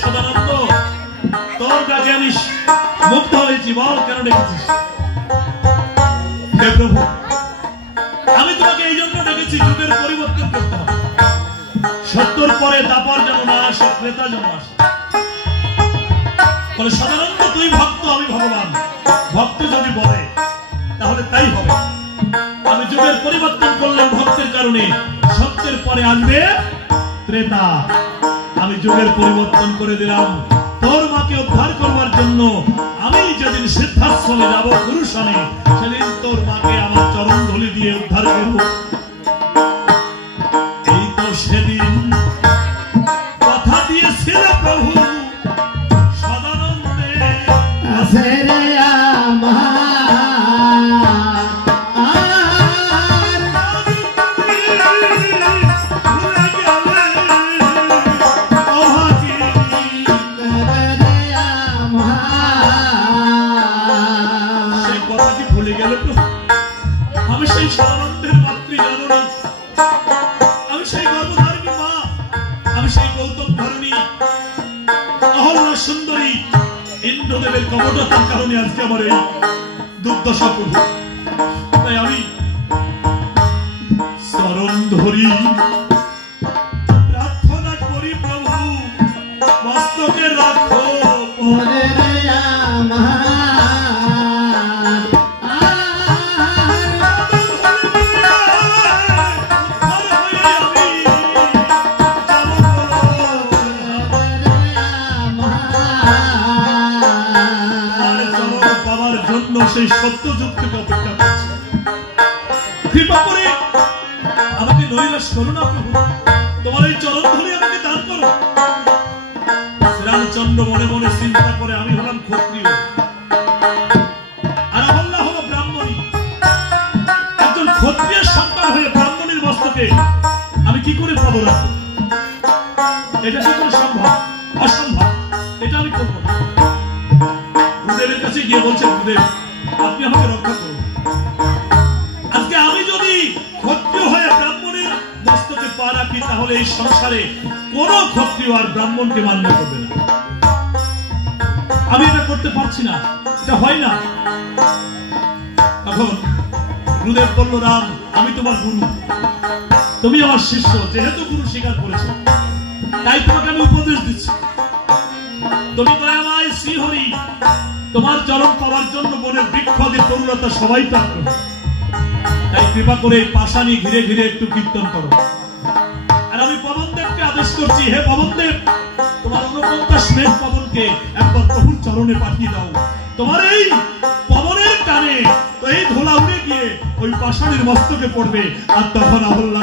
সদানন্দ তোর ডাকে আমি মুগ্ধ হয়েছি, বল কেন ডেকেছিস? হে প্রভু, আমি তোমাকে এই জন্য ডেকেছি, যুগের পরিবর্তন করতে হবে। সত্যর পরে দাপর যেন না আসে, ক্রেতা যেন আসে। বলে সদানন্দ তুই ভক্ত, আমি ভগবান। ভক্ত যদি বলে তাহলে তাই হবে। আমি যুগের পরিবর্তন করলাম ভক্তের কারণে, সত্যের পরে আসবে ক্রেতা। আমি যুগের পরিবর্তন করে দিলাম তোর মাকে উদ্ধার করবার জন্য। আমি যেদিন সিদ্ধাশ্রমে যাব গুরুসনে, সেদিন তোর মাকে আমার চরণ ধুলি দিয়ে উদ্ধার করব। এই তো সেদিন কথা দিয়েছিল প্রভু সদানন্দে। আমি সেই সদানন্দের মাতৃ জননী, আমি সেই গর্ভধারিণী মা, আমি সেই গৌতম ধরণী অহল্যা সুন্দরী। ইন্দ্রদেবের কপটতার কারণে আজকে আমার এই দুর্দশা প্রভু। তাই আমি চরণ ধরি, প্রার্থনা করি প্রভু মস্তকে রাখো। সেই সত্য যুগ থেকে অপেক্ষা করছে। কৃপা করে আমাকে নৈরাশ করো না প্রভু, তোমার এই চরণ ধরে আমাকে দান করো। শ্রীরামচন্দ্র মনে মনে চিন্তা করে, আমি হলাম ক্ষত্রিয় আর অহল্যা হলো ব্রাহ্মণী। একজন ক্ষত্রিয়ের সন্তান হয়ে ব্রাহ্মণীর মস্তকে আমি কি করে পাবো রাখবো? এটা কি করে সম্ভব? অসম্ভব, এটা আমি করবো না। গুরুদেবের কাছে গিয়ে বলছে, গুরুদেব আপনি আমাকে রক্ষা করুন। আজকে আমি যদি ক্ষত্রিয় হয়ে ব্রাহ্মণের মস্তকে পা রাখি, তাহলে এই সংসারে কোন ক্ষত্রিয় আর ব্রাহ্মণকে মান্য করবে না। আমি এটা করতে পারছি না, এটা হয় না। তখন গুরুদেব বলল, রাম আমি তোমার গুরু, তুমি আমার শিষ্য, যেহেতু গুরু স্বীকার করেছ তাই তোমাকে আমি উপদেশ দিচ্ছি। তুমি দয়াময় শ্রীহরি, তোমার চরণ পাওয়ার জন্য বনের বৃক্ষদের তরুণতা সবাই প্রাপ্ত। তাই কৃপা করে এই পাশানি ঘিরে ঘিরে একটু কীর্তন করো। আর আমি পবনদেবকে আদেশ করছি, হে পবনদেব, তোমার অনুপন্থা স্নেহ পবনকে একবার প্রভুর চরণে পাঠিয়ে দাও। তোমার এই পবনের টানে এই ধোলা উড়ে গিয়ে ওই পাশানির মস্তকে পড়বে, আর তখন অহল্যা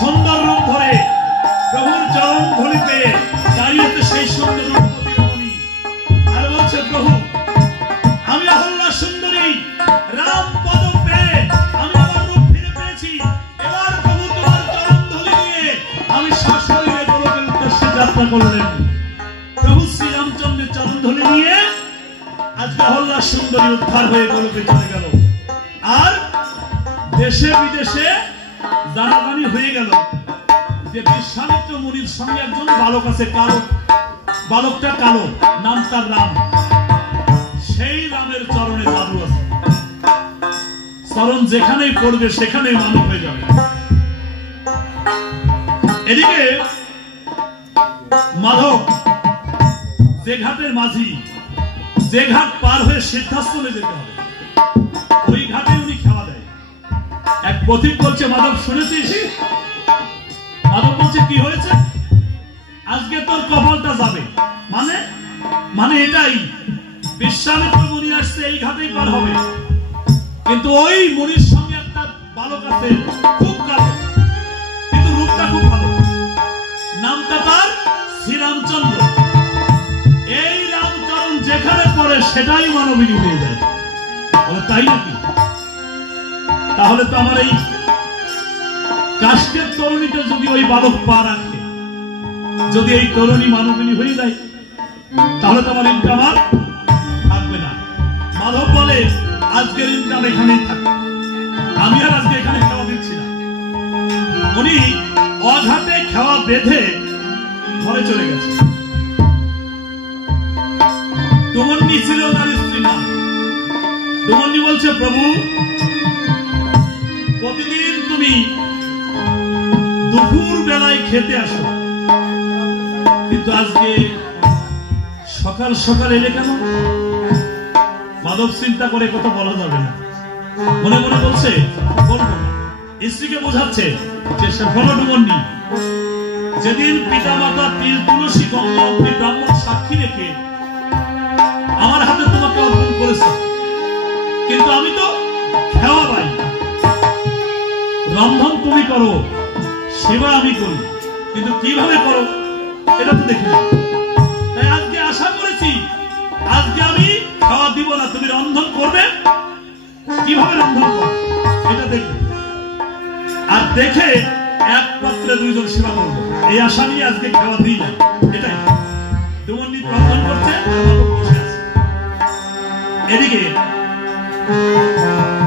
সুন্দর রূপ ধরে প্রভুর চরণ ধরিতে দাঁড়িয়েছে সেই সুন্দর রূপ সেই রাম পদ পেয়ে আমি আমার রূপ ফিরে পেয়েছি। এবার প্রভু তোমার চরণ ধুলি নিয়ে আমি সশরীরে গোলকের উদ্দেশ্যে যাত্রা করলেন। প্রভু শ্রীরামচন্দ্রের চরণ ধুলি নিয়ে আজকে অহল্যা সুন্দরী উদ্ধার হয়ে গোলকে চলে গেল। আর দেশে বিদেশে জানাজানি হয়ে গেল যে বিশ্বামিত্র মুনির সঙ্গে একজন বালক আছে, কালো, বালকটা কালো, নাম তার রাম। সেই রামের চরণে জাদু আছে, চরণ যেখানেই পড়বে সেখানেই মানব হয়ে যাবে। এদিকে মাধব যে ঘাটের মাঝি, যে ঘাট পার হয়ে সিদ্ধাশ্রমে যেতে হবে, ওই ঘাটে উনি খাওয়া দেয়। এক পথিক বলছে, মাধব শুনেছিস? মাধব বলছে, কি হয়েছে? আজকে তোর কপালটা যাবে। মানে মানে এটাই, বিশ্বামিত্র মুনি আসছে, এই ঘাটেই পার হবে, কিন্তু ওই মুনির সঙ্গে একটা বালক আছে, খুব কালো, কিন্তু রূপটা খুব ভালো, নামটা তার শ্রীরামচন্দ্র। এই রামচরণ যেখানে পড়ে সেটাই মানবিনী হয়ে যায়। বলে, তাই নাকি? তাহলে তো আমার এই কাষ্টের তরুণীতে যদি ওই বালক পা রাখে, যদি এই তরুণী মানবিনী হয়ে যায়, তাহলে তো আমার ইনকাম আর থাকবে না। মাধব বলে, আজকের ইনকাম এখানেই থাকবে, আমি আর আজকে এখানে খাওয়া দিচ্ছি না। উনি অঘাটে খাওয়া বেঁধে ঘরে চলে গেছে। ডুমন্নি ছিল তার স্ত্রীর নাম। ডুমন্নি বলছে, প্রভু প্রতিদিন তুমি দুপুর বেলায় খেতে আসো, কিন্তু আজকে সকাল সকাল এলে কেন? মাধব চিন্তা করে কথা বলা যাবে না, মনে মনে বলছে বলবো না। স্ত্রীকে বোঝাচ্ছে যে সে হলো ডুমন্নি, যেদিন পিতা মাতা তিল তুলসী গঙ্গা অগ্নি ব্রাহ্মণ সাক্ষী রেখে আমার হাতে তোমাকে অর্পণ করেছে, কিন্তু আমি তো খেওয়া পাই। রন্ধন তুমি করো, সেবা আমি করি, কিন্তু কিভাবে করো এটা তো দেখি না। তাই আজকে আশা করেছি, আজকে আমি খাওয়া দিব না, তুমি রন্ধন করবে, কিভাবে রন্ধন করো এটা দেখবে, আর দেখে এক পাত্রে দুইজন সেবা করবো, এই আশা নিয়ে আজকে খাওয়া দিই না। এটাই ডুমন্নি রন্ধন করছে, বসে আছে। এদিকে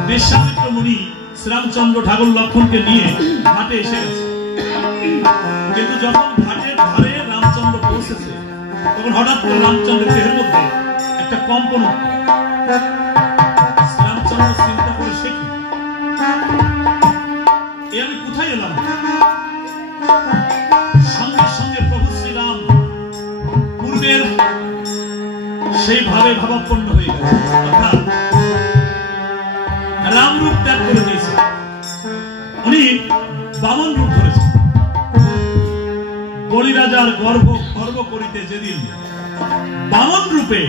বিশ্বামিত্র মুনি শ্রীরামচন্দ্র ঠাকুর লক্ষণকে নিয়ে ঘাটে এসে গেছে, কিন্তু যখন ঘাটের ধারে রামচন্দ্র পৌঁছেছে, তখন হঠাৎ করে রামচন্দ্রের দেহের মধ্যে একটা কম্পন। রামচন্দ্র চিন্তা করে, সে কি, আমি কোথায় এলাম? সঙ্গে সঙ্গে প্রভু শ্রীরাম পূর্বের সেইভাবে ভাবাপন্ন হয়ে গেছে, অর্থাৎ রাম রূপ ত্যাগ করে দিয়েছে। উনি বামন রূপ ধরেছে। বলিরাজার গর্ব করিতে যেদিন বামন রূপে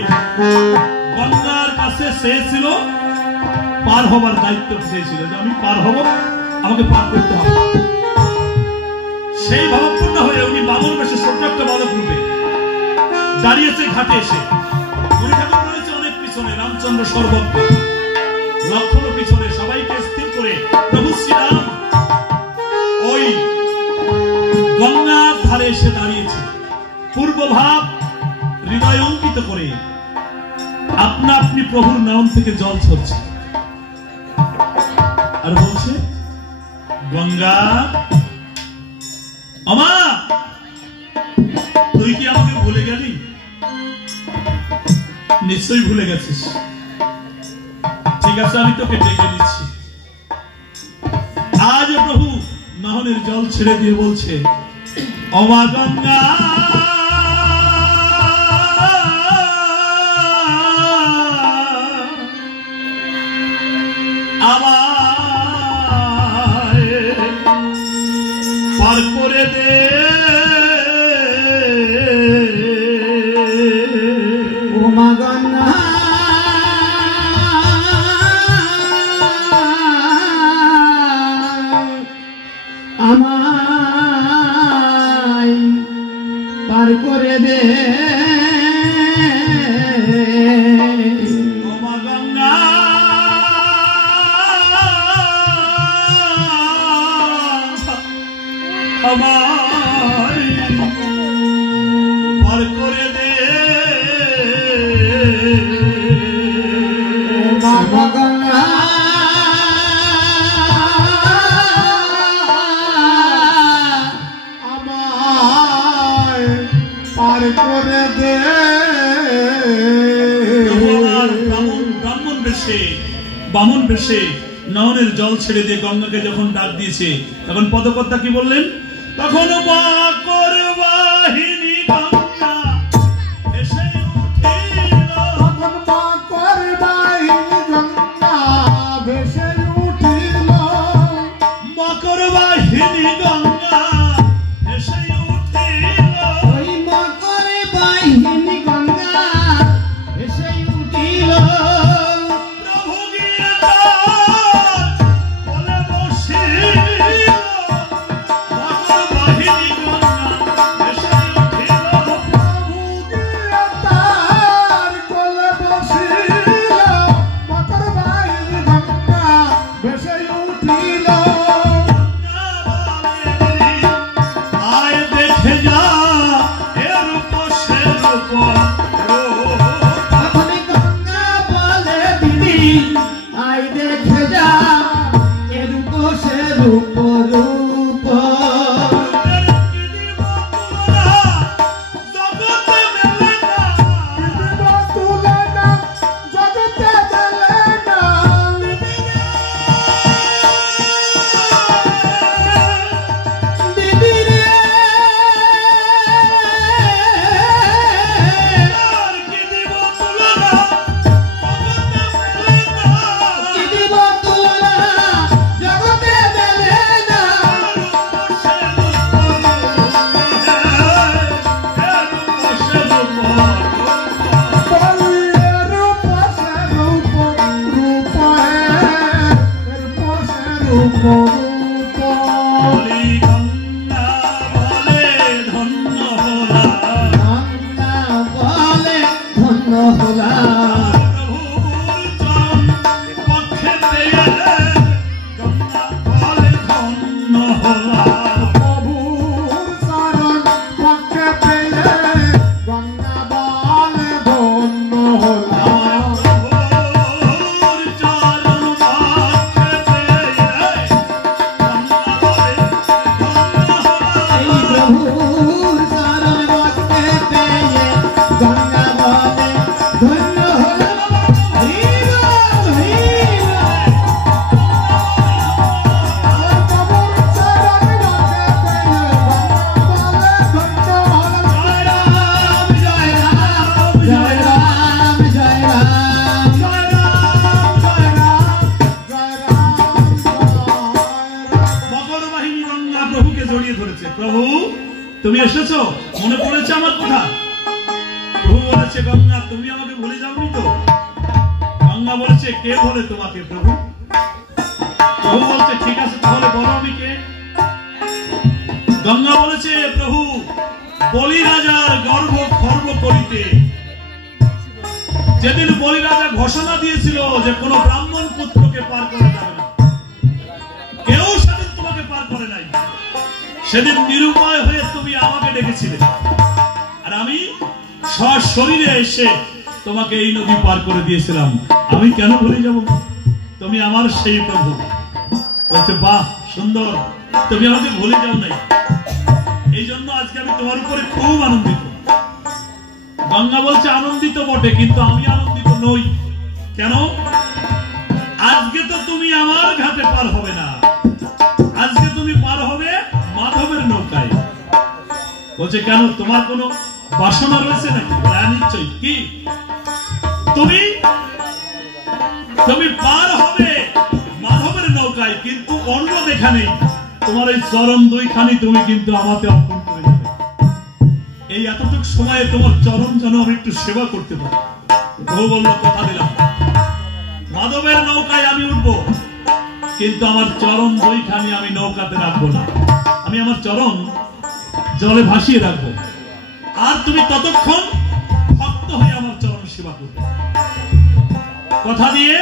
গঙ্গার কাছে চেয়েছিল, পার হবার দায়িত্ব চেয়েছিল, যে আমি পার হব, আমাকে পার করতে হবে। সেই ভাবাপন্ন হয়ে উনি বামন বেশে ছোট্ট একটা বালক রূপে দাঁড়িয়েছে ঘাটে এসে। উনি ঠাকুর রয়েছে অনেক পিছনে, রামচন্দ্র সর্বত্র, লক্ষণ পিছনে, সবাইকে স্থির করে প্রভু শ্রীরাম ওই গঙ্গার ধারে এসে দাঁড়িয়েছে, পূর্বভাব হৃদয় অঙ্কিত করে আপনা আপনি প্রভুর নাম থেকে জল ঝরছে, আর বলছে, গঙ্গা আমা, তুই কি আমাকে ভুলে গেলি? নিশ্চয়ই ভুলে গেছিস, ঠিক আছে, আমি তোকে ডেকে নিচ্ছি। আজ প্রভু নহনের জল ছেড়ে দিয়ে বলছে, অমা গঙ্গা, আমায় পার করে দে, ওমা গঙ্গা, আমায় করে দে বামন বেশে নয়নের জল ছেড়ে দিয়ে গঙ্গাকে যখন ডাক দিয়েছে তখন পদকর্তা কি বললেন? তখন বাকর বাহিনী গঙ্গা এসে উঠিল, তখন বাকর বাহিনী গঙ্গা ভেসে উঠিল, বাকর বাহিনী গঙ্গা এসে উঠিল, ওই বাকর বাহিনী গঙ্গা ভেসে উঠিল, প্রভু গিয়ে তার কোলে বসিল, বাকর বাহিনী গঙ্গা এসে উঠিল, প্রভু গিয়ে তার কোলে বসিল, বাকর বাহিনী গঙ্গা ভেসে উঠিল। আয় দেখে যা এর পাশে রূপ, তখন গঙ্গা বলে দিদি আই দেখে যা এর কোষে রূপ রূপ, জগতে মেলে না, দিব তুলে না জগতে মেলে না, দিদি রে আর কি দিব তুলনা, জগতে মেলে না, দিব তুলে না জগতে মেলে না, এর পাশে রূপ রূপ, এর পাশে রূপ রূপ, বলি গঙ্গা বলে ধন্য হলাম, গঙ্গা বলে ধন্য হলাম, প্রভুর চরণ পক্ষে পেয়ে গঙ্গা বলে ধন্য হলাম, প্রভুর শরণ পক্ষে পেয়ে গঙ্গা বলে ধন্য হলাম, প্রভুর চরণ পক্ষে পেয়ে গঙ্গা বলে ধন্য হলাম, এই প্রভুর শরণ পক্ষে পেয়ে গঙ্গা বলে ধন্য হলাম, হরি বল, হরি বল। প্রভুর শরণ পক্ষে পেয়ে গঙ্গা বলে ধন্য হলাম, জয় রাম জয় রাম জয় রাম জয় রাম জয় রাম জয় রাম। মকর বাহিনী গঙ্গা প্রভুকে জড়িয়ে ধরেছে। প্রভু তুমি এসেছো, মনে পড়েছে আমার কথা? প্রভু বলেছে গঙ্গা তুমি আমাকে ভুলে যাওনি তো? গঙ্গা বলেছে কে বলে তোমাকে প্রভু? প্রভু বলছে ঠিক আছে তাহলে বলো আমি কে। গঙ্গা বলেছে প্রভু বলি রাজার গর্ভ খর্ব করিতে, যেদিন বলি রাজা ঘোষণা দিয়েছিল যে কোনো ব্রাহ্মণ পুত্রকে পার করা যাবে না, কেউ সেদিন তোমাকে পার করে নাই। সেদিন নিরুপায় হয়ে তুমি আমাকে ডেকেছিলে, আর আমি সশরীরে এসে তোমাকে এই নদী পার করে দিয়েছিলাম। আমি কেন ভুলে যাব? তুমি আমার সেই প্রভু। বলছে বাহ সুন্দর, তুমি আমাকে ভুলে যাও নাই, এই জন্য আজকে আমি তোমার উপরে খুব আনন্দিত। গঙ্গা বলছে আনন্দিত বটে, কিন্তু আমি আনন্দিত নই। কেন? আজকে তো তুমি আমার ঘাটে পার হবে না, আজকে তুমি পার হবে মাধবের নৌকায়। বলছে কেন, তোমার কোনো বাসনা রয়েছে নাকি? নিশ্চয়ই। কি তুমি পার হবে মাধবের নৌকায়, কিন্তু অন্য দেখা নেই। তোমার এই চরণ দুইখানি তুমি কিন্তু আমাকে অর্পণ করে যাবে। এই এতটুকু সময়ে তোমার চরণ যেন আমি একটু সেবা করতে পারি। প্রভু বলল কথা দিলাম, মাধবের নৌকায় আমি উঠবো, কিন্তু আমার চরণ দুইখানি আমি নৌকাতে রাখবো না, আমি আমার চরণ জলে ভাসিয়ে রাখবো। আর তুমি ততক্ষণ ভক্ত হয়ে আমার চরণ সেবা করবে। কথা দিয়ে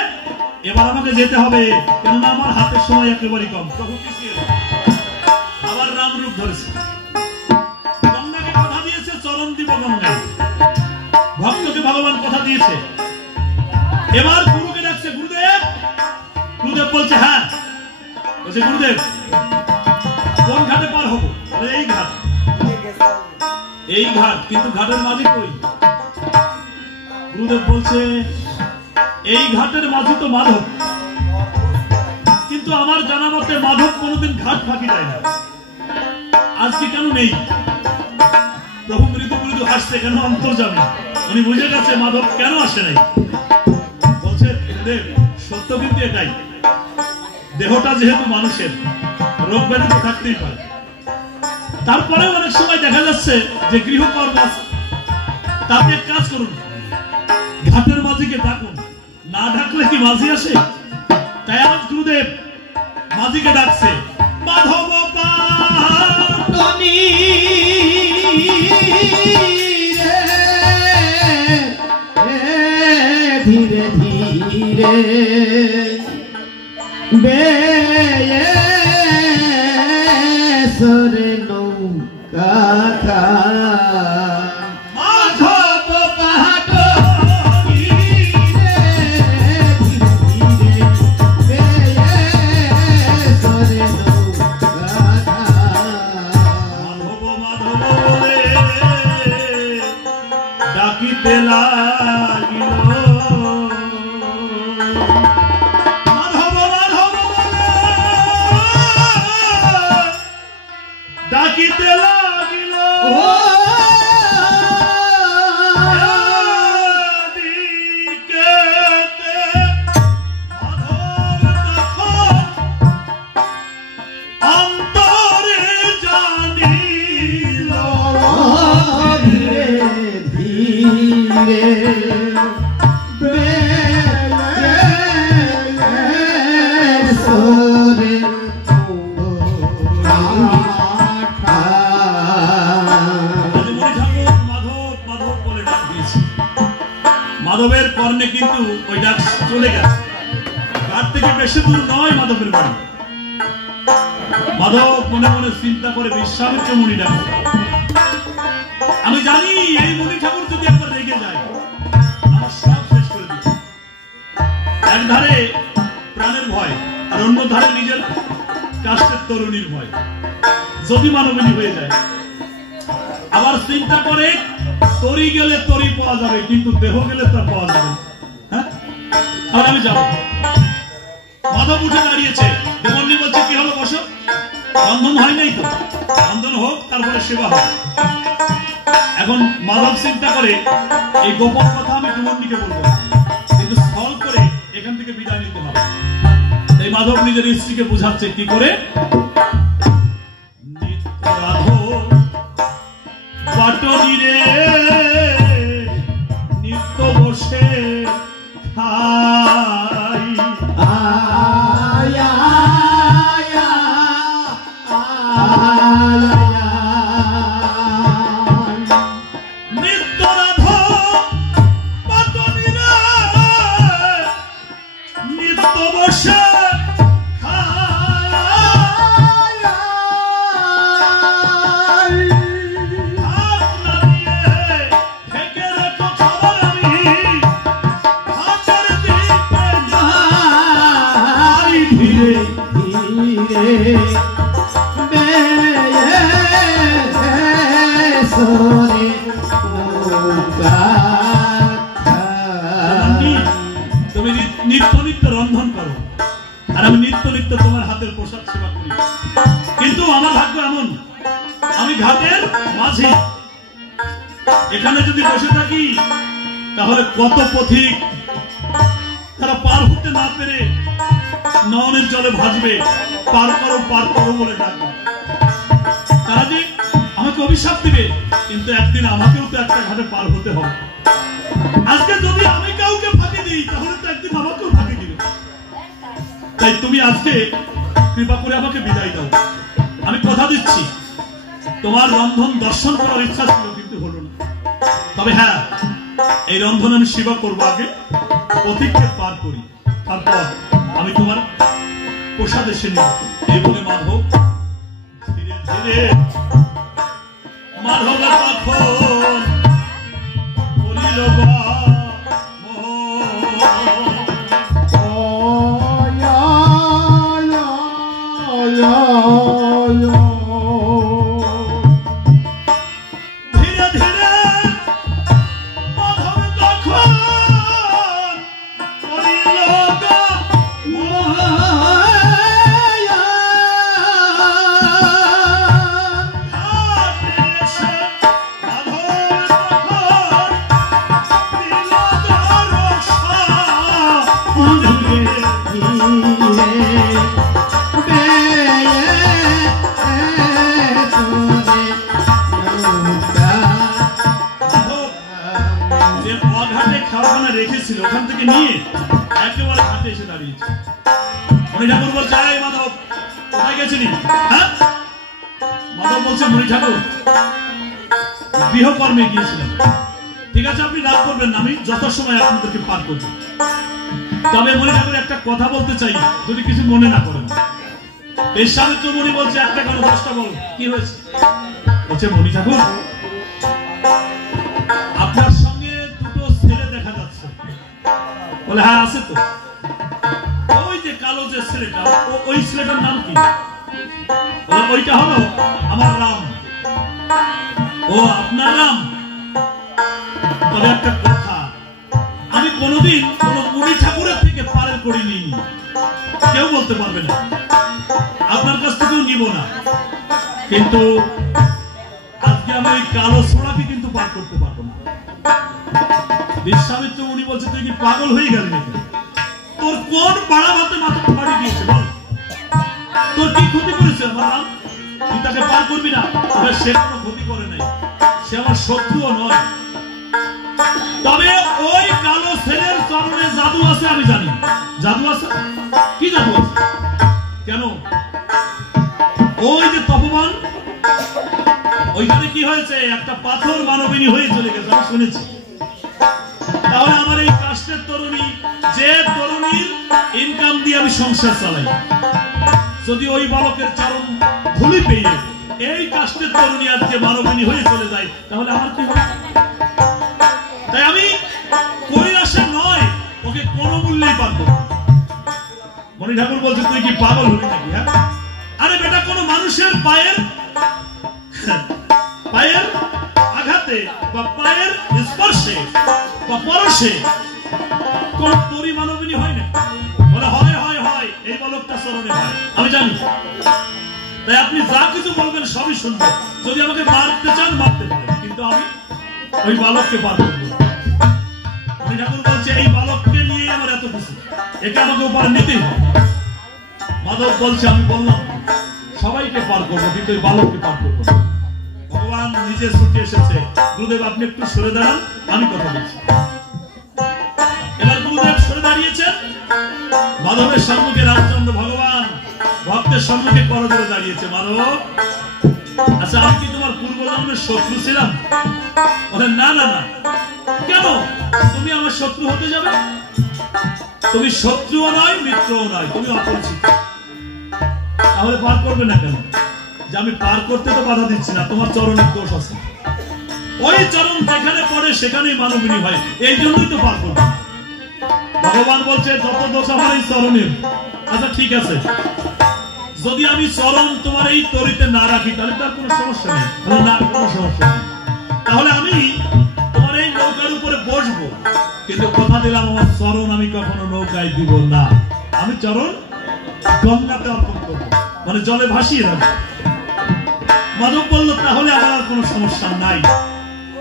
এবার আমাকে যেতে হবে, কেননা আমার হাতের সময় একেবারেই কম। প্রভু পিছিয়ে এলো, আবার রাম রূপ ধরেছে। গঙ্গাকে কথা দিয়েছে চরণ দিব গঙ্গায়, ভক্তকে ভগবান কথা দিয়েছে। এবার গুরুকে ডাকছে, গুরুদেব। গুরুদেব বলছে হ্যাঁ। বলছে গুরুদেব কোন ঘাটে পার হবো? এই ঘাট। এই ঘাট, কিন্তু ঘাটের মাঝি কই? গুরুদেব বলছে এই ঘাটের মাঝি তো মাধব, কিন্তু আমার জানা মতে মাধব কোনোদিন ঘাট ফাঁকি দেয় না। আজকে কেন নেই? প্রভু মৃদু মৃদু হাসছে, কেন? অন্তর্যামী, উনি বুঝে গেছে মাধব কেন আসে নাই। বলছে দেব, সত্য কিন্তু এটাই, দেহটা যেহেতু মানুষের, রোগ ব্যাধি তো থাকতেই পারে। তারপরে অনেক সময় দেখা যাচ্ছে যে গৃহকর্ম আছে, তাতে এক কাজ করুন, ঘাটের মাঝিকে ডাকুন, না ডাকলে কি মাঝি আসে? তাই আজ গুরুদেব মাঝিকে ডাকছে, মাধব পাটনি ধীরে ধীরে বেয়ে সরে নৌকা মাধব পাটনি ধীরে ধীরে বেয়ে সরে নৌকা মাধব মাধব বলে ডাকিতে লাগিল, মাধব মাধব বলে ডাকিতে লাগিল। এদিকেতে মাধব তখন অন্তরে জানিল, ধীরে ধীরে সরে মাধবের কর্ণে কিন্তু ওই ডাক চলে গেছে। ঘাট থেকে বেশি দূর নয় মাধবের বাড়ি। মাধব মনে মনে চিন্তা করে বিশ্বামিত্র মুনি ডাকছে। আমি জানি এই মুনি ঠাকুর যদি একবার রেগে যায় আমার সব শেষ করে দিবে। এক ধারে প্রাণের ভয়, আর অন্য ধারে নিজের কাষ্টের তরুণীর ভয়, যদি মানবিনী হয়ে যায়। আবার চিন্তা করে তরি গেলে তরি পাওয়া যাবে, কিন্তু দেহ গেলে তা পাওয়া যাবে। হ্যাঁ, আর আমি যাবো। মাধব উঠে দাঁড়িয়েছে। দেবর্ণী বলছে, কি হলো বসো? বন্ধন হয় নাই তো, বন্ধন হোক, তারপরে সেবা হবে। এখন মাধব চিন্তা করে এই গোপন কথা আমি ডুমন্ডিকে বলবো, কিন্তু স্থল করে এখান থেকে বিদায় নিতে হবে। এই মাধব নিজের স্ত্রীকে বুঝাচ্ছে কি করে, পাটনি রে নিত্য বসে খাই, আয়া নিত্য রাধো পাটনি রে নিত্য বসে তুমি নিত্য নিত্য রন্ধন করো, আর আমি নিত্য নিত্য তোমার হাতের প্রসাদ সেবা করি। কিন্তু আমার ভাগ্য এমন, আমি ঘাটের মাঝি। এখানে যদি বসে থাকি তাহলে কত পথিক তারা পার হতে না পেরে নয়নের জলে ভাসবে, পার করো বলে ডাকবে। তারা যে আমাকে অভিশাপ দিবে, কিন্তু একদিন আমাকেও তো একটা ঘাটে পার হতে হবে। আজকে যদি আমি কাউকে ফাঁকি দিই, তাহলে তো একদিন আমাকেও ফাঁকি দিবে। তাই তুমি আজকে কৃপা করে আমাকে বিদায় দাও। আমি কথা দিচ্ছি, তোমার রন্ধন দর্শন করার ইচ্ছা ছিল, কিন্তু হলো না। তবে হ্যাঁ, এই রন্ধন আমি সেবা করবো, আগে পথিককে পার করি, তারপর আমি তোমার প্রসাদ এসে নিব। এই বলে মাধব ধীরে ধীরে মাধব তখন বলিল, ধীরে যে অঘাটে খাওয়াখানা রেখেছিল ওখান থেকে নিয়ে একেবারে ঘাটে এসে দাঁড়িয়েছে। মণি ঠাকুর বলছে, এই মাধব কোথায় গেছিলি? হ্যাঁ, মাধব বলছে, মণি ঠাকুর গৃহকর্মে গিয়েছিলাম। ঠিক আছে, আপনি রাগ করবেন না, আমি যথাসময় আপনাদেরকে পার করব। তবে মণি ঠাকুর একটা কথা বলতে চাই, যদি কিছু মনে না করেন। এই সাবিত্র মণি বলছে, একটা কেন 10টা বল, কি হয়েছে? বলছে, মণি ঠাকুর আপনার সঙ্গে দুটো ছেলে দেখা যাচ্ছে। বলে, হ্যাঁ আছে তো। ওই যে কালো যে ছেলেটা, ওই ছেলেটার নাম কি? বলে, ওইটা হলো আমার রাম। ও আপনার রাম? তবে একটা কথা, আমি কোনোদিন কোনো মণি ঠাকুরের থেকে পারের করি নিইনি, কেউ বলতে পারবে না, আপনার কাছ থেকেও নিব না। কিন্তু আজকে আমি ওই কালো ছোড়াকে কিন্তু পার করতে পারবো না। বিশ্বামিত্র উনি বলছে, তুই কি পাগল হয়ে গেলি নাকি? তোর কোন পাড়া ভাতে মাথা বাড়ি দিয়েছে বল? তোর কি ক্ষতি করেছে আমার রাম? তুই তাকে পার করবি না? সে কোনো ক্ষতি করে নাই, সে আমার শত্রুও নয়। তবে ওই কালো ছেলের চরণে জাদু আছে, আমি জানি। জাদু আছে? কি জাদু আছে? কেন? ওই যে তপমান, ওইখানে কি হয়েছে, একটা পাথর মানবিনী হয়ে চলে গেছে, আমি শুনেছি। তাহলে আমার এই কাষ্টের তরুণী, যে তরুণীর ইনকাম দিয়ে আমি সংসার চালাই, যদি ওই বালকের চরণ ধুলি পেয়ে এই কাষ্টের তরুণী আজকে মানবিনী হয়ে চলে যায়, তাহলে আমার কি হবে? তাই আমি কৈলাসে নয়, ওকে কোনো মূল্যেই পারবো। মণি ঠাকুর বলছে, তুই কি পাগল হবি নাকি? হ্যাঁ, আরে বেটা, কোনো মানুষের পায়ের আঘাতে বা পায়ের স্পর্শে বা পরশে কোন তরি মানবিনী হয় না? বলে, হয় হয় হয়, এই বালকটা চরণে হয়, আমি জানি। তাই আপনি যা কিছু বলবেন সবই শুনবো। যদি আমাকে মারতে চান মারতে পারেন, কিন্তু আমি ওই বালককে পার করবো। মণি ঠাকুর বলছে, এই বালককে নিয়ে আমার এত কিছু, একে আমাকে উপরে নিতেই হবে। মাধব বলছে, আমি বললাম সবাইকে পার করবো, কিন্তু ওই বালককে পার করবো। ভগবান নিজে ছুটে এসেছে। গুরুদেব আপনি একটু সরে দাঁড়ান, আমি কথা বলছি। এবার গুরুদেব সরে দাঁড়িয়েছেন। মাধবের সম্মুখে রামচন্দ্র ভগবান ভক্তের সম্মুখে করজোড়ে দাঁড়িয়েছে। মাধব, আচ্ছা আমি কি তোমার পূর্বজন্মের শত্রু ছিলাম? বলেন, না না না। কেন তুমি আমার শত্রু হতে যাবে? তুমি শত্রুও নয়, মিত্রও নয়, তুমি অপরিচিত। তাহলে পার করবে না কেন? যে আমি পার করতে তো বাধা দিচ্ছি না, তোমার চরণের দোষ আছে। ওই চরণ যেখানে পড়ে সেখানেই মানবিনী হয়, এই জন্যই তো পার করবে। ভগবান বলছে, যত দোষ আমার এই চরণের। আচ্ছা ঠিক আছে, যদি আমি চরণ তোমার এই তরিতে না রাখি তাহলে তার কোনো সমস্যা নেই। না, কোনো সমস্যা নেই। তাহলে আমি তোমার এই নৌকার উপরে বসবো, কিন্তু কথা দিলাম আমার চরণ আমি কখনো নৌকায় দিব না। আমি চরণ গঙ্গাতে অর্পণ করবো, মানে জলে ভাসিয়ে দেবো। মাধব বলল, তাহলে আমার আর কোনো সমস্যা নাই।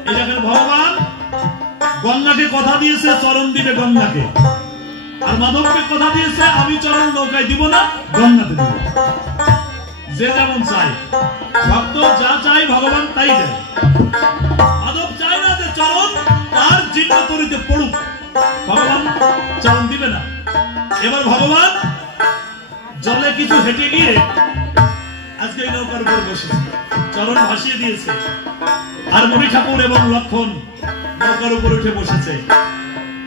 এই দেখেন, ভগবান গঙ্গাকে কথা দিয়েছে চরণ দিবে গঙ্গাকে, আর মাধবকে কথা দিয়েছে আমি চরণ নৌকায় দিব না, গঙ্গাতে দিব। যে যেমন চাই, ভক্ত যা চাই ভগবান তাই দেয়। মাধব চায় না যে চরণ তার জীর্ণ তরিতে পড়ুক, ভগবান চরণ দিবে না। এবার ভগবান জলে কিছু হেঁটে গিয়ে আজকে এই নৌকার উপর বসেছে, চরণ ভাসিয়ে দিয়েছে। আর মণি ঠাকুর এবং লক্ষণ নৌকার উপর উঠে বসেছে।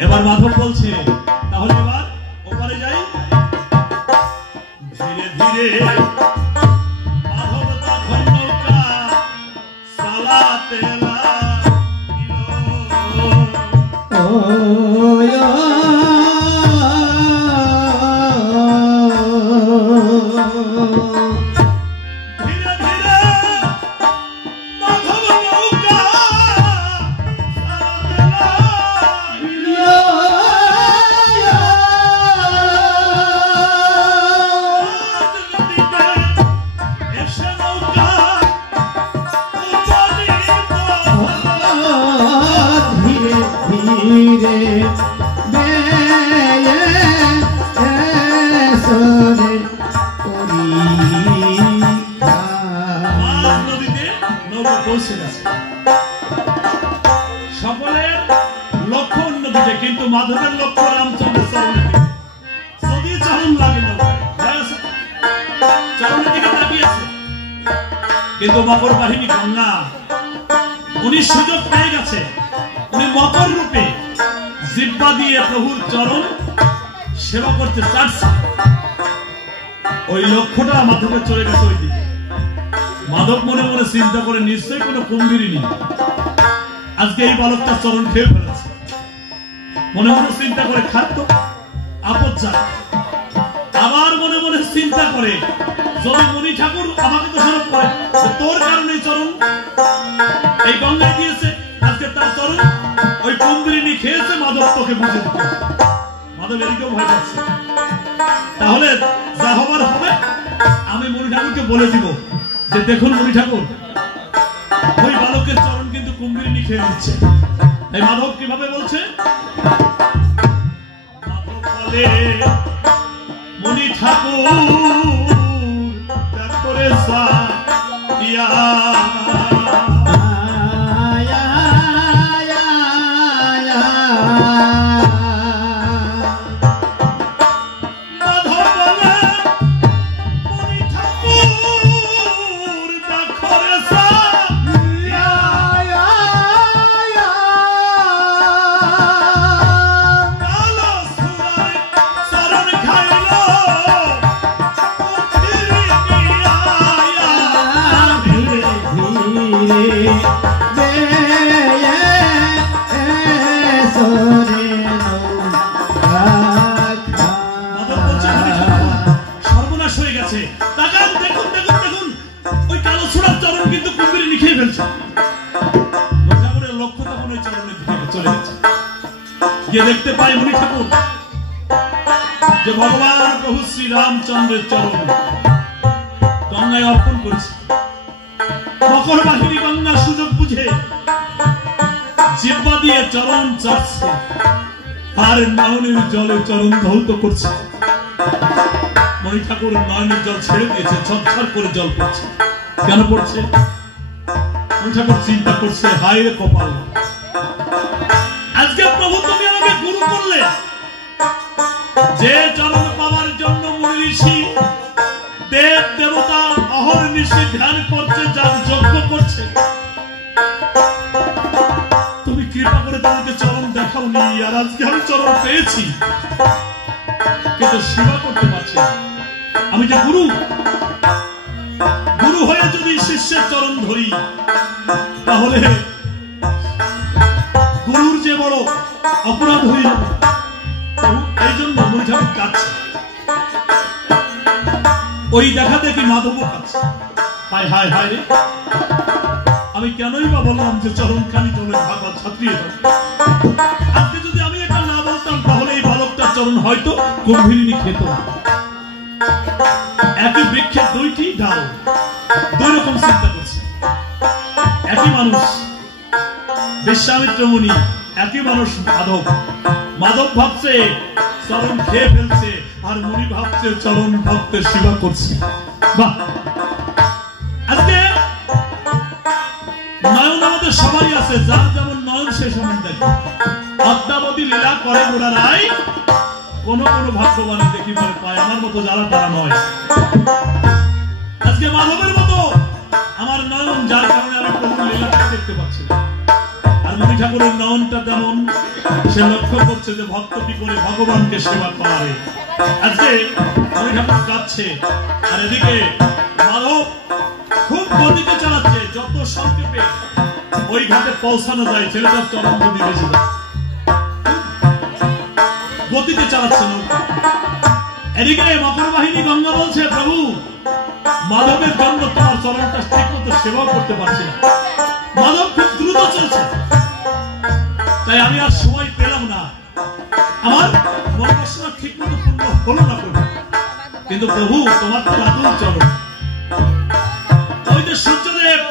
এবার মাধব বলছে, তাহলে এবার ওপারে যাই। ধীরে ধীরে মাধব তখন নৌকা চালাতে সকলের লক্ষ্য অন্যদিকে, কিন্তু মাধবের লক্ষ্য রামচন্দ্রের চরণের দিকে। যদি চরণ লাগে না চরণের দিকে তাকিয়েছে, কিন্তু মকর বাহিনী গঙ্গা উনি সুযোগ পেয়ে গেছে, উনি মকর রূপে জিহ্বা দিয়ে প্রভুর চরণ সেবা করতে চাচ্ছে। ওই লক্ষ্যটা মাধবের চলে গেছে ওই দিকে। মাধব মনে মনে চিন্তা করে নিশ্চয়ই কোনো কুম্ভীরিনী আজকে এই বালকটার চরণ খেয়ে ফেলেছে। মনে মনে চিন্তা করে খাদ্য আপদ যাক। আবার মনে মনে চিন্তা করে যদি মণি ঠাকুর আমাকে দোষারোপ করে তোর কারণে চরণ এই গঙ্গায় দিয়েছে, আজকে তার চরণ ওই কুম্ভীরিনী খেয়েছে, মাধব তোকে বুঝে দিতে। মাধব এদিকেও ভয় পাচ্ছে, তাহলে যা হবার হবে আমি মণি ঠাকুরকে বলে দিব যে দেখুন মণি ঠাকুর ওই বালকের চরণ কিন্তু কুম্ভীরিনী খেয়ে দিচ্ছে। তাই মাধব কিভাবে বলছে, মাধব বলে মণি ঠাকুর করে সাইয়া দেখতে পাই মণি ঠাকুর যে ভগবান প্রভু শ্রী রামচন্দ্রের চরণ গঙ্গায় অর্পণ করেছে। মকর বাহিনী গঙ্গা সুযোগ বুঝে জিহ্বা দিয়ে চরণ চাচ্ছে আর নয়নের জলে চরণ ধৌত করছে। মণি ঠাকুর নয়নের জল ছেড়ে দিয়েছে, ঝরঝর করে জল পড়ছে। কেন পড়ছে? মণি ঠাকুর চিন্তা করছে, হায় রে কপাল, আজকে প্রভু তুমি আমাকে গুরু করলে, যে চরণ পাওয়ার জন্য মুনি ঋষি দেব দেবতা অহর্নিশি ধ্যান করছে, যার যজ্ঞ করছে, তুমি কৃপা করে তাদেরকে চরণ দেখাওনি। আর আজকে আমি চরণ পেয়েছি কিন্তু সেবা করতে পারছি না। আমি যে গুরু, গুরু হয়ে যদি শিষ্যের চরণ ধরি তাহলে গুরুর যে বড় অপরাধ হয়ে যাবে। এই জন্য মণি ঠাকুর কাঁদছে। ওই দেখা দেখি মাধবও কাঁদছে, হায় হায় হায় রে, আমি কেনই বা বললাম যে চরণ খানি জলের ভাগবত ছাত্রিয়ে দাও। আজকে যদি আমি এটা না বলতাম তাহলে এই বালকটার চরণ হয়তো কুম্ভীরিনী খেত না। একই বৃক্ষের দুইটি ডাল, দুই রকম চিন্তা করছে। একই মানুষ বিশ্বামিত্র মুনি, একই মানুষ মাধব। মাধব ভাবছে চরণ খেয়ে ফেলছে, আর মুনি ভাবছে চরণ ভক্তের সেবা করছে। বাহ! আজকে নয়ন আমাদের সবাই আছে, যার যেমন নয়ন সে সমান দেখে। অদ্যাবধি লীলা করে গোড়া রায়, কোন কোন ভাগ্যবান দেখি বলে পায়, আমার মতো যারা তারা নয়। আজকে মাধবের মতো আমার নয়ন, যার কারণে আমি প্রভুর লীলাটা দেখতে পাচ্ছি না। আর মণি ঠাকুরের নয়নটা তেমন, সে লক্ষ্য করছে যে ভক্ত কি করে ভগবানকে সেবা করে। আজকে মণি ঠাকুর কাঁদছে, আর এদিকে মাধব খুব গতিতে চালাচ্ছে, যত সংক্ষেপে ওই ঘাটে পৌঁছানো যায়, ছেলেটার চরণ যদি বেঁচে যায়, গতিতে চালাচ্ছে নৌকা। এদিকে মকর বাহিনী গঙ্গা বলছে, প্রভু মাধবের জন্য তোমার চরণটা ঠিক মতো সেবা করতে পারছি না। মাধব খুব দ্রুত চলছে, তাই আমি আর সময় পেলাম না, আমার মনোবাসনা ঠিক মতো পূর্ণ হলো না প্রভু। কিন্তু প্রভু তোমার তো আদল চরণ, ওই যে সূর্যদেব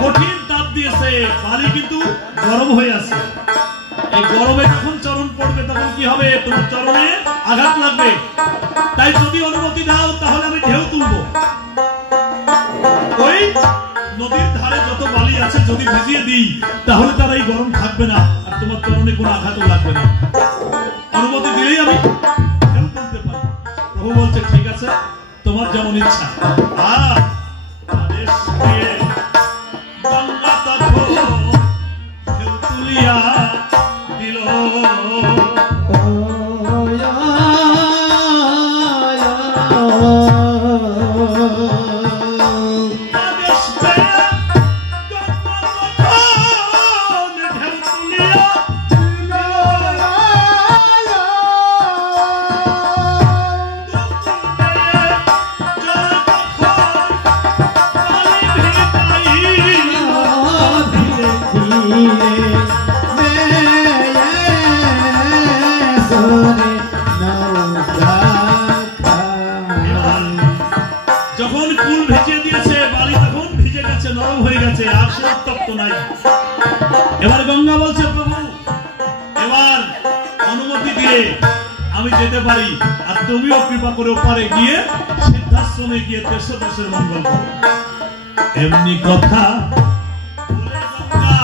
কঠিন তাপ দিয়েছে, বালি কিন্তু গরম হয়ে আছে। এই গরমে যখন চরণ পড়বে তখন কি হবে? তোমার চরণে আঘাত লাগবে। তাই যদি অনুমতি দাও তাহলে আমি ঢেউ তুলবো। ওই নদীর ধারে যত বালি আছে, যদি ভিজিয়ে দিই তাহলে তার এই গরম থাকবে না, আর তোমার চরণে কোনো আঘাতও লাগবে না। অনুমতি দিলেই আমি হেল্প করতে পারি। প্রভু বলছে ঠিক আছে, তোমার যেমন ইচ্ছা। আদেশ দিয়ে গঙ্গা তখন ঢেউ তুলিয়া দিল। যখন কুল ভেজে দিয়েছে, বালি তখন ভিজে গেছে, নরম হয়ে গেছে, আর সে উত্তপ্ত নাই। এবার গঙ্গা বলছে প্রভু এবার অনুমতি দিয়ে আমি যেতে পারি, আর তুমিও কৃপা করে ওপারে গিয়ে সিদ্ধাশ্রমে গিয়ে দেশ দেশের মঙ্গল করো। এমনি কথা বলে গঙ্গা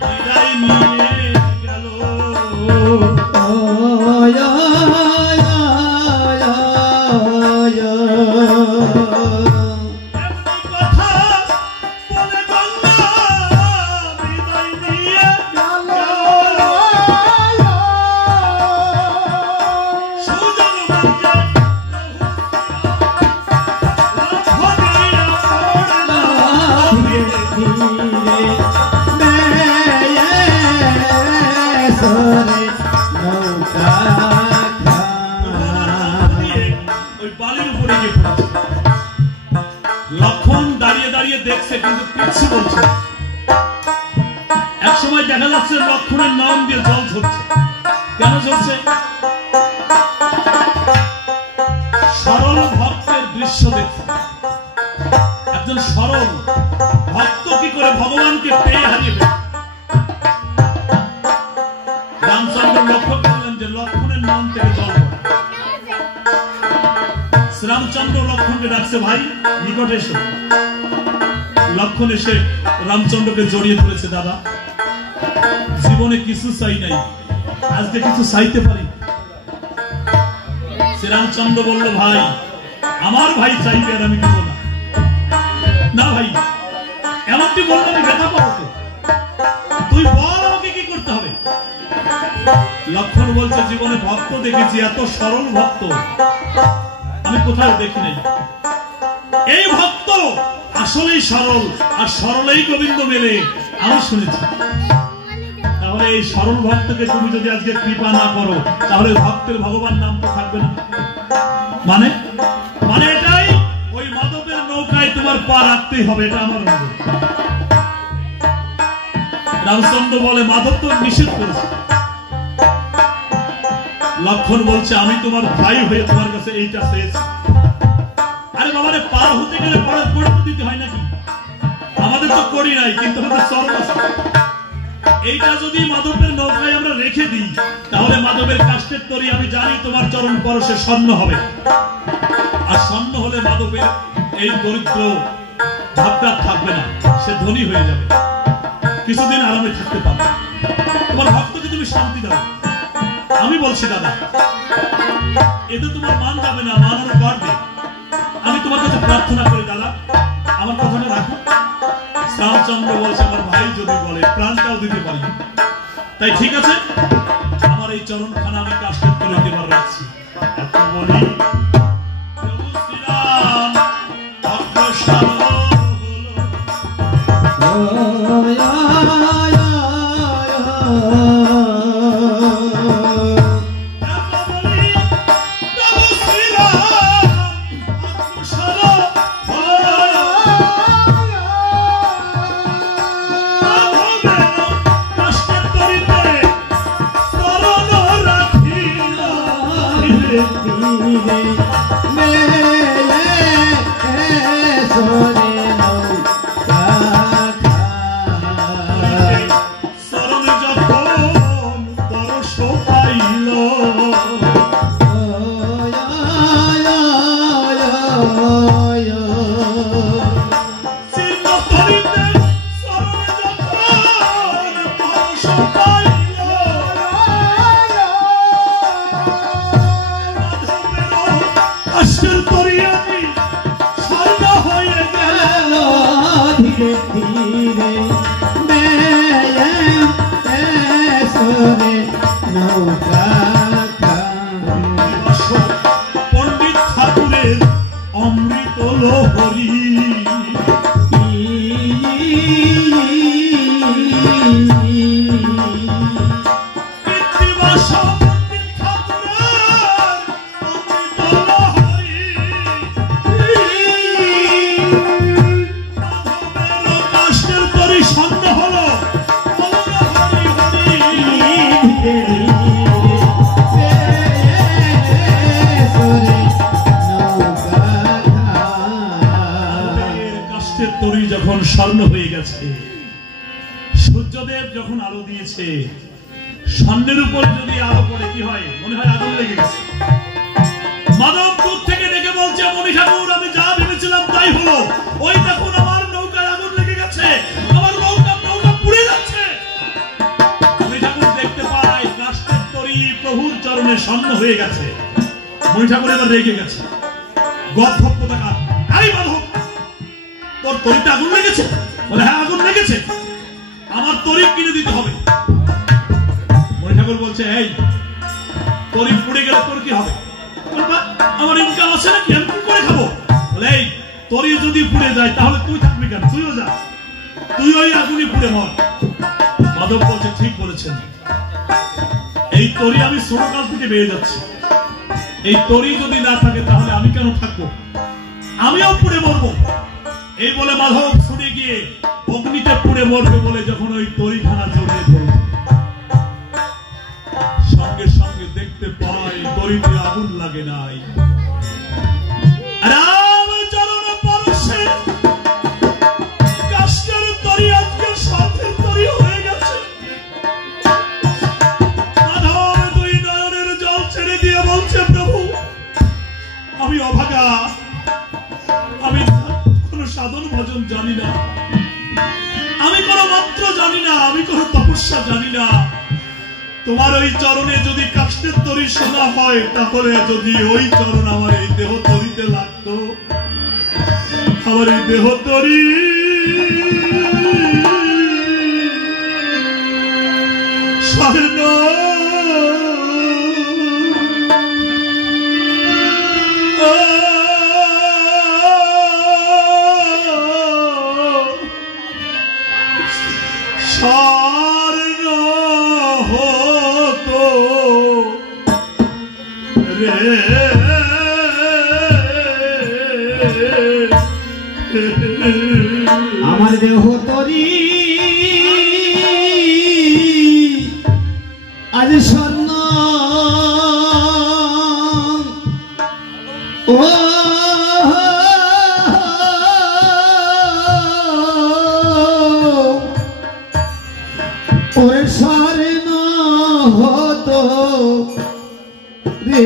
বিদায় নিয়ে গেল। লক্ষণ দাঁড়িয়ে দাঁড়িয়ে দেখছে, কিন্তু কিছু বলছে। এক সময় দেখা যাচ্ছে লক্ষণের নাম দিয়ে জল ঝরছে। কেন ঝরছে? সরল ভক্তের দৃশ্য দেখছে। একজন সরল ভক্ত কি করে ভগবানকে পেয়ে হারিয়ে ফেলে। রামচন্দ্র লক্ষ্য করলেন যে লক্ষণের নাম থেকে জল পড়ে। রামচন্দ্র লক্ষণকে ডাকছে, ভাই নিকটে এসো। লক্ষণ এসে রামচন্দ্রকে জড়িয়ে ধরেছে। দাদা, জীবনে কিছু চাই নাই, আজকে কিছু চাইতে পারি। শ্রীরামচন্দ্র বলল, ভাই আমার ভাই চাইবে আর আমি দিব না। না ভাই, এমনটি বললে আমি ব্যথা পাবো তো। তুই বল আমাকে কি করতে হবে। লক্ষণ বলছে, জীবনে ভক্ত দেখেছি, এত সরল ভক্ত আমি কোথাও দেখি নাই। এই ভক্ত আসলেই সরল, আর সরলেই গোবিন্দ মেলে আমি শুনেছি। তাহলে এই সরল ভক্তকে তুমি যদি আজকে কৃপা না করো, তাহলে ভক্তের ভগবান নাম তো থাকবে না। মানে মানে এটাই, ওই মাধবের নৌকায় তোমার পা রাখতেই হবে, এটা আমার অনুরোধ। রামচন্দ্র বলে, মাধব তো নিষেধ করেছে। লক্ষণ বলছে, আমি তোমার ভাই হয়ে তোমার কাছে এইটা চেয়েছি। আরে বাবারে, পার হতে গেলে পরে করে দিতে হয় নাকি? আমাদের তো করি নাই, কিন্তু আমাদের চরণ আছে। এইটা যদি মাধবের নৌকায় আমরা রেখে দিই, তাহলে মাধবের কাষ্টের তরি আমি জানি তোমার চরণ পরশে স্বর্ণ হবে। আর স্বর্ণ হলে মাধবের এই দরিদ্র ভাবটা থাকবে না, সে ধনী হয়ে যাবে, কিছুদিন আরামে থাকতে পারবে। তোমার ভক্তকে তুমি শান্তি দাও। আমি বলছি দাদা, এতে তোমার মান যাবে না, মান আরো বাড়বে। আমি তোমার কাছে প্রার্থনা করি দাদা, আমার কথাটা রাখো। রামচন্দ্র বলছে, আমার ভাই যদি বলে প্রাণটাও দিতে পারি। তাই ঠিক আছে, আমার এই চরণখানা আমি কাষ্টের করে দেবার রাখছি। এত বলি প্রভু শ্রীরাম অগ্রসর হলো। Hare যখন আলো দিয়েছে, স্বর্ণের উপর যদি আলো পড়ে কি হয়? মনে হয় আগুন লেগে গেছে। মাধব দূর থেকে ডেকে বলছে, মণি ঠাকুর আমি যা ভেবেছিলাম তাই হলো। ওই দেখুন আমার নৌকায় আগুন লেগে গেছে, আমার নৌকা পুড়ে যাচ্ছে। মণি ঠাকুর দেখতে পায় কাষ্ঠের তরী প্রভুর চরণে স্বর্ণ হয়ে গেছে। মণি ঠাকুর এবার রেগে গেছে, গর্ধব কোথাকার, আরে মাধব তোর তরিতে আগুন লেগেছে? বলে হ্যাঁ আগুন লেগেছে, আমার তরি কিনে দিতে হবে। মণি ঠাকুর বলছে, এই তরি পুড়ে গেলে তোর কি হবে? আমার ইনকাম আছে নাকি, আমি কি করে খাবো? বলে এই তরি যদি পুড়ে যায় তাহলে তুই থাকবি কেন? তুইও যা, তুই ওই আগুনে পুড়ে মর। মাধব বলছে, ঠিক বলেছেন, এই তরি আমি ছোটকাল থেকে বেয়ে যাচ্ছি, এই তরি যদি না থাকে তাহলে আমি কেন থাকবো? আমিও পুড়ে মরবো। এই বলে মাধব ছুটে গিয়ে অগ্নিতে পুড়ে মরবে বলে যখন ওই তরিখানা জড়িয়ে ধরল, সঙ্গে সঙ্গে দেখতে পাই তরিতে আগুন লাগে নাই। রামচরণ পরশে কাষ্ঠের তরি আজকে সাথের তরি হয়ে গেছে। মাধব দুই নয়নের জল ছেড়ে দিয়ে বলছে, প্রভু আমি অভাগা, আমি কোনো সাধন ভজন জানি না, আমি কোনো মন্ত্র জানি না, আমি কোনো তপস্যা জানি না। তোমার ওই চরণে যদি কাষ্ঠের তরি শোনা হয়, তাহলে যদি ওই চরণ আমার এই দেহ তরিতে লাগতো, আমার এই দেহ তরি স্বর্ণ স্বর্ণ হতো রে। আমার দেহ তরি আজ স্বর্ণ, ও ওরে স্বর্ণ হতো রে।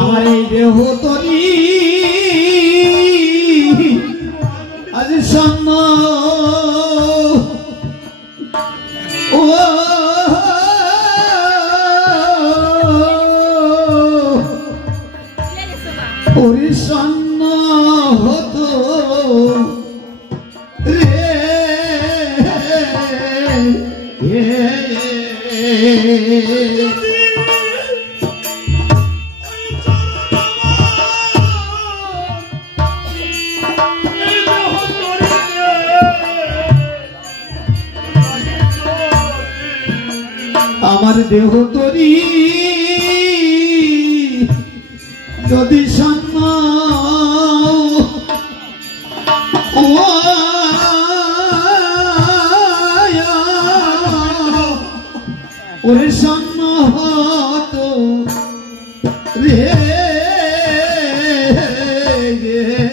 আমার এই দেহ তরি আজ স্বর্ণ, ও ওরে স্বর্ণ হতো রে। আমার দেহ তরি যদি স্বর্ণ, ওরে